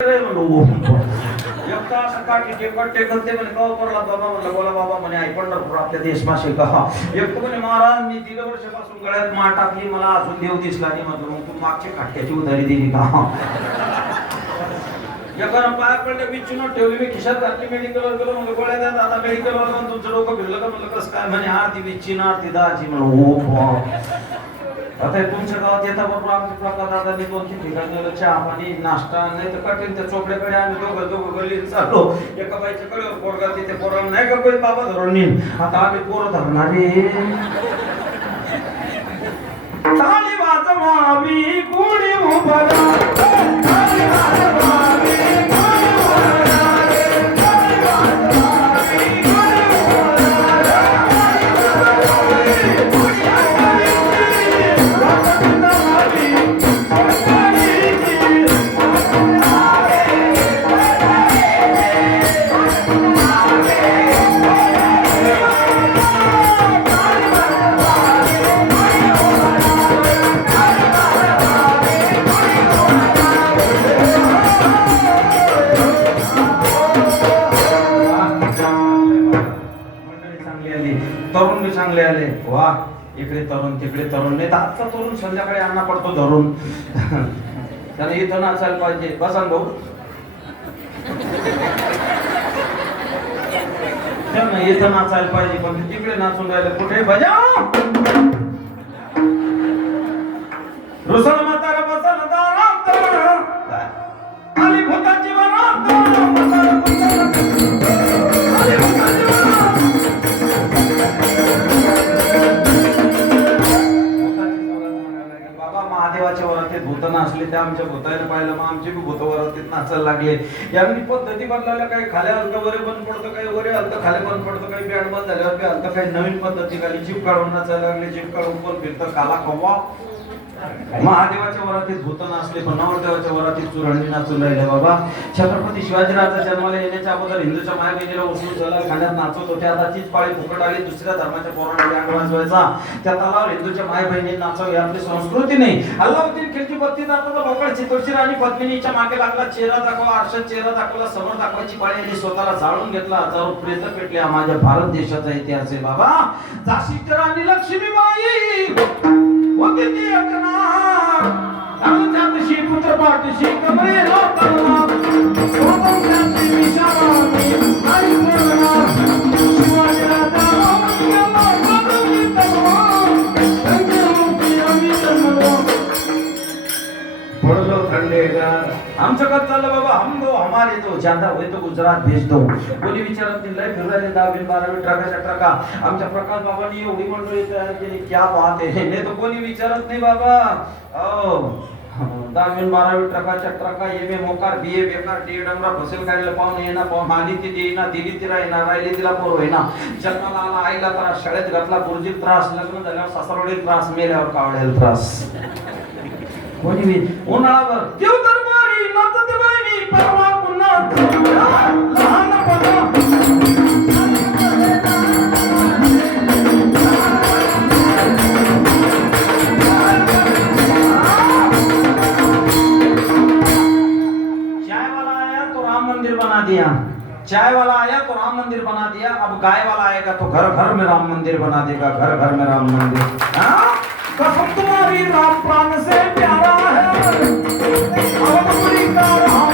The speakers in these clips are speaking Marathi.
एकटा टेकट टेकत ते म्हणे पडला बाबा म्हणलं बोला बाबा म्हणे आई पंढरपूर आपल्या देश मासे का एक म्हणे महाराज मी दीड वर्षापासून गळ्यात माळ टाकली मला अजून देव दिसला नाही म्हटलं मग तू मागची खाट्याची उधारी दिली का एकानं पाया पडले विचारून ठेवली मी खिशात घातली मेडिकलवर गेलो म्हणजे गोळ्या द्या आता मेडिकलवर जाऊन तुमचं डोकं फिरलं का म्हणलं कसं काय म्हणे आरती विच्ची आरती दाची म्हणलं हो आता तुमच्या गावात येता बरोबर आमच्या प्रकार दादानी दोन तीन ठिकाणी चहा पाणी नाश्ता नाही तर कठीण त्या चोपड्याकडे आम्ही दोघं दोघं गल्ली चाललो. एका बाईच्या कळव पोरगा तिथे पोराला नाही का कोणी बाबा धरून नेईन? आता आम्ही पोरं धरणारे तरुण बी चांगले आले. वा इकडे तरुण तिकडे तरुण. नाही तर आजचा तरुण संध्याकाळी आणा पडतो धरून. त्याने इथं असायला पाहिजे. बसा भाऊ. त्यांना इथं नाचायला पाहिजे. पण तिकडे नाचून राहिले. कुठे? बजा रुसल ते आमच्या भूतायला पाहिलं मग आमचे बी भूत वरातीत नाचायला लागले. यांनी पद्धती बदलावल्या काही खाल्या हलतं वरे बंद पडतं काही वरे हलतं खाली बंद पडतं काही बँड बंद झाल्यावर बी हलतं काही नवीन पद्धती खाली जीव काढून नाचायला लागले जीव काढून पण फिरतं काला कव्वा महादेवाच्या वरातीत भूत नाचले पण नवरदेवाच्या वरातीत चुरंडी नाचून राहिले बाबा. छत्रपती शिवाजीराजा जन्माला येण्याच्या अगोदर हिंदूच्या माया बहिणीला उचलून झाला खाण्यात नाचत होते. आता तीच पाळी फुकट आली दुसऱ्या धर्माच्या पोरांना अंग वाजवायचा त्या तलावर हिंदूच्या माय बहिणी नाचावी आपली संस्कृती नाही. अल्लाउद्दीन खिलजी बत्ती दाखवला भोकळ चितोडची राणी पद्मिनीच्या मागे लागला. चेहरा दाखवा आरशात चेहरा दाखवला. समोर दाखवायची पाळी आली. स्वतःला जाळून घेतला. हजारो प्रेत पेटले. हा माझ्या भारत देशाचा इतिहास आहे बाबा. झाशी आणि लक्ष्मीबाई! पुत्र पाठशी कमळे लोकांना. आमचं कसं चाललं बाबा हम दो हमारे दो ज्यादा होय तो गुजरात भेज दो. कोणी विचारत नाही लय फिरले दहावी बारावी ट्रकाच्या ट्रका. आमच्या प्रकाश बाबांनी एवढी मंडळी तयार केली क्या बात आहे. नाही तर कोणी विचारत नाही बाबा. हो दहावी बारावी ट्रकाच्या ट्रका एम ए मोकार बी ए बेकार डी डमरा फसेल काढलं पाहून येणार पाहून आली ती देईना दिली ती राहीना राहिली तिला पोर होईना. जन्माला आला आईला त्रास शाळेत घातला गुरुजीत त्रास लग्न झाल्यावर सासरवडीत त्रास मेल्यावर कावडेल त्रास. कोणी उन्हाळा देव तर चाय वाला आया तो राम मंदिर बना दिया। चाय वाला आया तो राम मंदिर बना दिया। अब गाय वाला आएगा तो घर घर में राम मंदिर बना देगा घर घर में राम मंदिर हाँ? कसम तुम्हारी राम प्राण से प्यारा है। अब का राम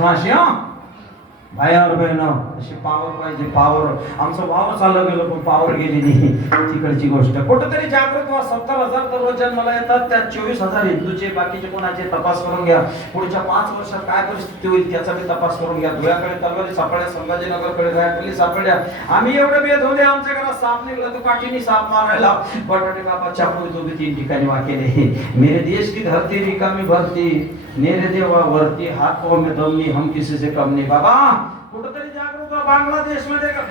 प्यारे देशवासियों भाई और बहिणं अशी पावर पाहिजे पावर. आमचं वावर चाललं गेलं पण पावर गेलेली तिकडची गोष्ट. कुठंतरी जागृत व्हा. सत्तर हजार दररोज जन्माला येतात. त्यात चोवीस हजार हिंदूचे बाकीचे कोणाचे तपास करून घ्या. पुढच्या पाच वर्षात काय परिस्थिती होईल त्याचा बी तपास करून घ्या. धुळ्याकडे तलवारी सापडल्या संभाजीनगरकडे रायफली सापडल्या. आम्ही एवढे भेद होते आमच्या घरात साप निघला तर काठीने साप मारायला बटाटे बाबा चाकू तो भी तीन ठिकाणी वाकेले. मेरे देश की धरती रिकामी भरती. नेरे देवा वरती हात पाव में दम नहीं हम किसी से कम नहीं। बाबा कुठेतरी जागरूक बांगलादेशमध्ये हो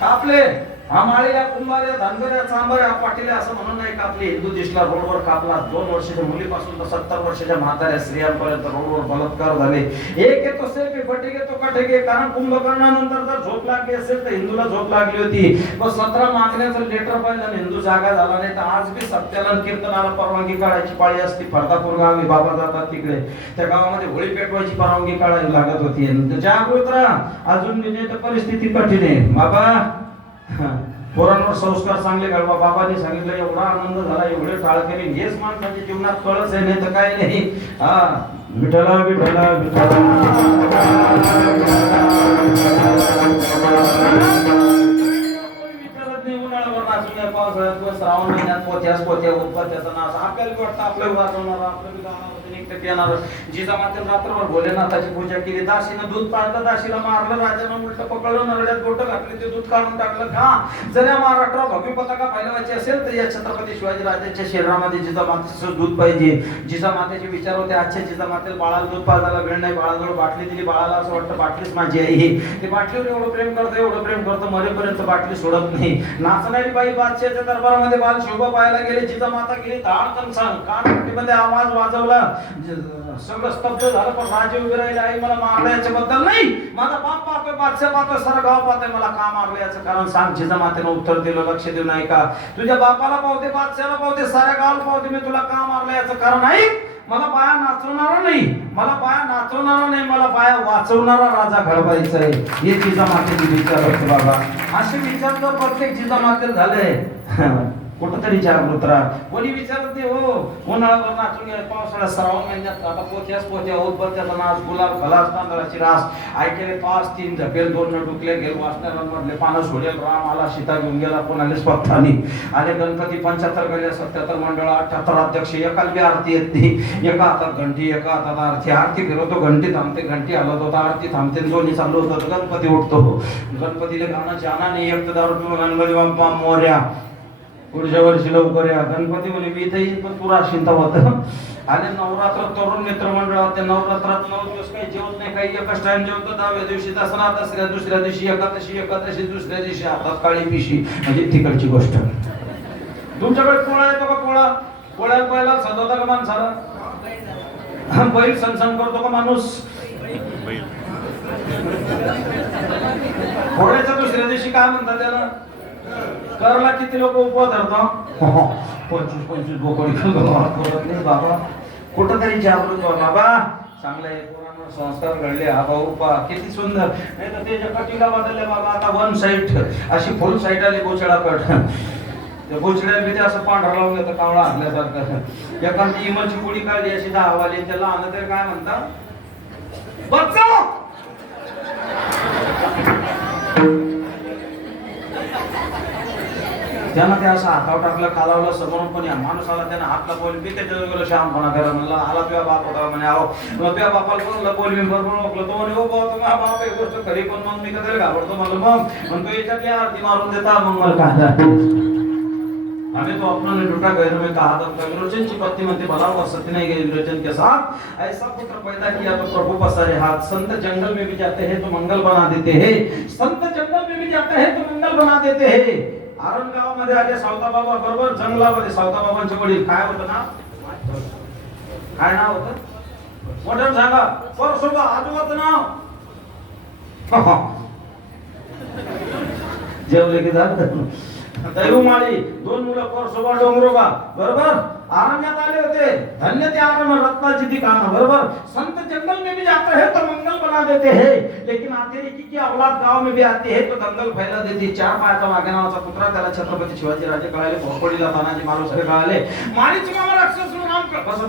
का पण हा माळीला कुंभाऱ्या धनगऱ्या चांबऱ्या पाटील्या असं म्हणून नाही कापली हिंदू देशला रोडवर कापला. दोन वर्षाच्या मुलीपासून तर सत्तर वर्षाच्या म्हाताऱ्या स्त्रियांपर्यंत रोडवर बलात्कार झाले. एक येतो सेल्फी घेतो तो कटेगे कारण कुंभकर्णानंतर जर झोप लागली असेल तर हिंदूला झोप लागली होती. व सतरा मागण्याचं लेटर पाहिजे आणि हिंदू जागा झाला नाही तर आज बी सत्यानंद कीर्तनाला परवानगी काढायची पाळी असती. फरदापूर गावी बाबा जातात तिकडे. त्या गावामध्ये होळी पेटवायची परवानगी काढायला लागत होती. जागृत राहा अजून परिस्थिती कठीण आहे. बाबा पोरांवर संस्कार चांगले घडवा बाबांनी सांगितलं एवढा आनंद झाला एवढे टाळ केले. हेच माणसाच्या जीवनात कळच आहे नाही तर काय नाही. हा. विठला विठला या पावसाळ्यात श्रावण महिन्यात पोथ्यास पोथ्या उत्पत्त्याचा नाच. आपल्याला वाटतं आपलं वाचवणार आपलं बी येणार जिजामातेनं रात्रभर भोलेनाथाची पूजा केली. दाशीनं दूध पाळलं दाशीला मारलं राजानं उलट पकडलं नरड्यात बोट घातली ते दूध काढून टाकलं. का जर या महाराष्ट्रावर भव्य पताका फैलवायची असेल तर या छत्रपती शिवाजी राजांच्या शरीरामध्ये जिजामातेचं दूध पाहिजे. जिजामातेचे विचार होते आजच्या जिजामातेला बाळाला दूध पाजायला वेळ नाही बाळाजवळ बाटली दिली बाळाला असं वाटतं बाटलीच माझी आई ही ते बाटलीवर एवढं प्रेम करतो एवढं प्रेम करतो मरेपर्यंत बाटली सोडत नाही. नाचणारी बाई बादशाहच्या दरबारामध्ये बाल शोभा पाहायला गेले जिजामाता गेली धाड सांग. मध्ये आवाज वाजवला. सगळं स्तब्ध झालं पण राजे उभे राहिले. आई मला मारलं याच्याबद्दल नाही. माझा बाप पाहतोय बादशाह पाहतोय सारा गाव पाहतोय मला का मारलं याचं कारण सांग. जिजामातेनं उत्तर दिलं लक्ष देऊ नाही का? तुझ्या बापाला पावते बादशाला पावते साऱ्या गावाला पावते मी तुला का मारलं याचं कारण आहे? मला बाया नाचवणारा नाही. मला पाया नाचवणारा नाही मला बाया वाचवणारा राजा घडवायचा आहे. हे जिजामातेचे विचार होते बाबा. असे विचार तर प्रत्येक जिजामातेला झाले. कुठंतरी जागृत राहा कोणी विचारते हो उन्हाळ्यावर नाचून गेला पावसाळ्यात श्रावण महिन्यात आता पोथ्यास पोथ्या उदबत्त्याचा नाच गुलाब फलास तांदळाची रास. ऐकले पाच तीन झपेल दोन न डुकले गेल वाचणाऱ्यांमधले पानं सोडेल राम आला सीता घेऊन गेला कोणाला स्वतःनी आले गणपती पंच्याहत्तर गेले सत्याहत्तर मंडळ अठ्याहत्तर अध्यक्ष एकाला बी आरती येत नाही. एका हातात घंटी एका हातात आरती. आरती फिरवतो घंटी थांबते घंटी हलत होता आरती थांबते दोन्ही चालू होतं गणपती उठतो. गणपतीला गाणं जाना नाही एक तर दारू पिऊन गणपती बाप्पा मोर्या. पुढच्या वर्षी लवकर या. गणपती म्हणे मी इथे येईन पण पुरा शिंता होत आणि नवरात्र तरुण मित्रमंडळ होते नवरात्रात नऊ दिवस काही जेवत नाही काही एकच टाइम जेवतो. दहाव्या दिवशी दसरा दसऱ्या दुसऱ्या दिवशी एकादशी एकादशी दुसऱ्या दिवशी हातात काळी पिशी. म्हणजे तिकडची गोष्ट. तुमच्याकडे पोळा येतो का पोळा. पोळ्याला पहिला सजवता का माणसाला? बैल सणसण करतो का माणूस? पोळ्याच्या दुसऱ्या दिवशी काय म्हणतात त्याला? करला किती लोक उपवास धरतो? पंचवीस पंचवीस बोकडी बाबा. कुठंतरी जागृत व्हा बाबा चांगलं आहे संस्कार घडले. हा भाऊ पा किती सुंदर. नाही तर त्याच्या कटीला बदलले बाबा. आता वन साईड. अशी फुल साईड आली बोचडा कट त्या बोचड्याला बी ते असं पांढरा लावून घेतं कावळा असल्यासारखं एखादी इमलची पुडी काढली अशी दहा वाली त्याला आणलं तरी काय म्हणतात बच्चा! त्यानं ते असा हातावर टाकला खालावलं समोरून पण या माणसाला त्यानं हात बोल मी त्याच्या गेलो श्यामपणा करा म्हणला आला तुझ्या बाप होता. म्हणे आहो. मग तुझ्या बापाला पण बोल मी बरोबर ओळखलं. तो म्हणे हो बाबा तुम्हाला बाप एक गोष्ट खरी पण मग मी कधी घाबरतो? म्हणलं मग. मग तो याच्यात या आरती मारून देता मग मला काय? झालं? हमें तो अपना ने लूटा गैरों में कहा था विरोचन की पत्नी मंत्री भला हो, हुआ सत्य नहीं गए विरोचन के साथ. ऐसा पुत्र पैदा किया तो प्रभु पसारे हाथ. संत जंगल में भी जाते हैं तो मंगल बना देते हैं. संत जंगल में भी जाते हैं तो मंगल बना देते हैं. आरण गावामध्ये आले सावता बाबा बरोबर? जंगलामध्ये. सावता बाबांचे वडील. काय होतं ना काय नाव होतं? मोठं सांगा परसोबा आजोबाचं नाव? जेवले की झालं? दैवमाळी दोन मुलं परसोबा डोंगरोबा बरोबर? आरण्यात आले होते. धन्य ते आरण रत्नाची ती बरोबर? संत जंगल में भी जाते हैं तो मंगल बना देते हैं. लेकिन अतिरेकी की औलाद गाँव में भी आती है तो दंगल फैला देती चार पायाचा वाघ्या नावाचा कुत्रा त्याला छत्रपती शिवाजी राजे कळाले. भोपडीला तानाजी महाराज सगळे कळाले. मारीची मामा राक्षस राम क- बस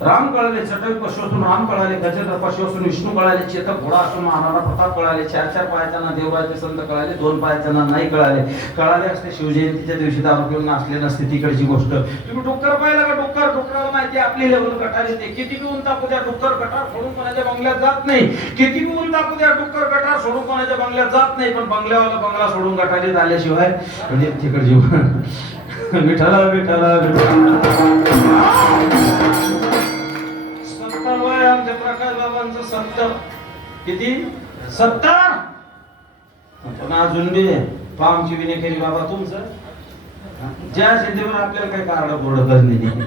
राम कळाले चटक पशु असून राम कळाले गजेंद्र पशु असून विष्णू कळाले चेतक घोडा असून महाराणा प्रताप कळाले चार चार पायाच्यांना देवराजे संत कळाले दोन पायाच्यांना नाही कळाले. कळाले असते शिवजयंतीच्या दिवशी दारू पिऊन नाचले नसते तिकडची गोष्ट. तुम्ही डुक्कर पाहिला का? डुक्कर? डुक्कराला माहिती आपली लेवल गटार येते. किती बी ऊन तापू द्या डुक्कर गटार सोडून कोणाच्या बंगल्यात जात नाही. किती बी ऊन तापू द्या डुक्कर गटार सोडून कोणाच्या बंगल्यात जात नाही. पण बंगल्यावाला बंगला सोडून गटारीत आल्याशिवाय म्हणजे तिकडची विठ्ठला विठ्ठला विठ्ठला. सत्तर किती? सत्तर. पण अजून बी पामची विने केली बाबा तुमचं? ज्या सिद्धीवर आपल्याला काही कार्ड बोर्ड करणे नाही.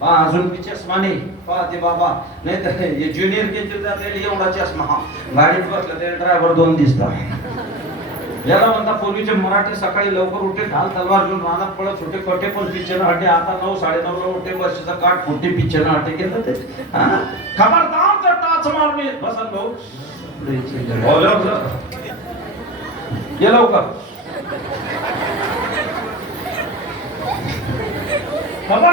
पहा अजून बी चष्मा नाही. पहा ते बाबा. नाही तर हे ज्युनियर के त्याला एवढा चष्मा. हा गाडीत बसला त्याला ड्रायव्हर दोन दिसतात याला म्हणता पूर्वीचे मराठी सकाळी लवकर उठे ढाल तलवार घेऊन रानात पळत होते कटे पण पिक्चर हटे. आता नऊ साडे नऊ ला उठे वर्षाचा काठ फुटे पिक्चर हटे. केलं ते. खबरदार. जर टाच मार भाऊ हो, लवकर. ये लवकर मला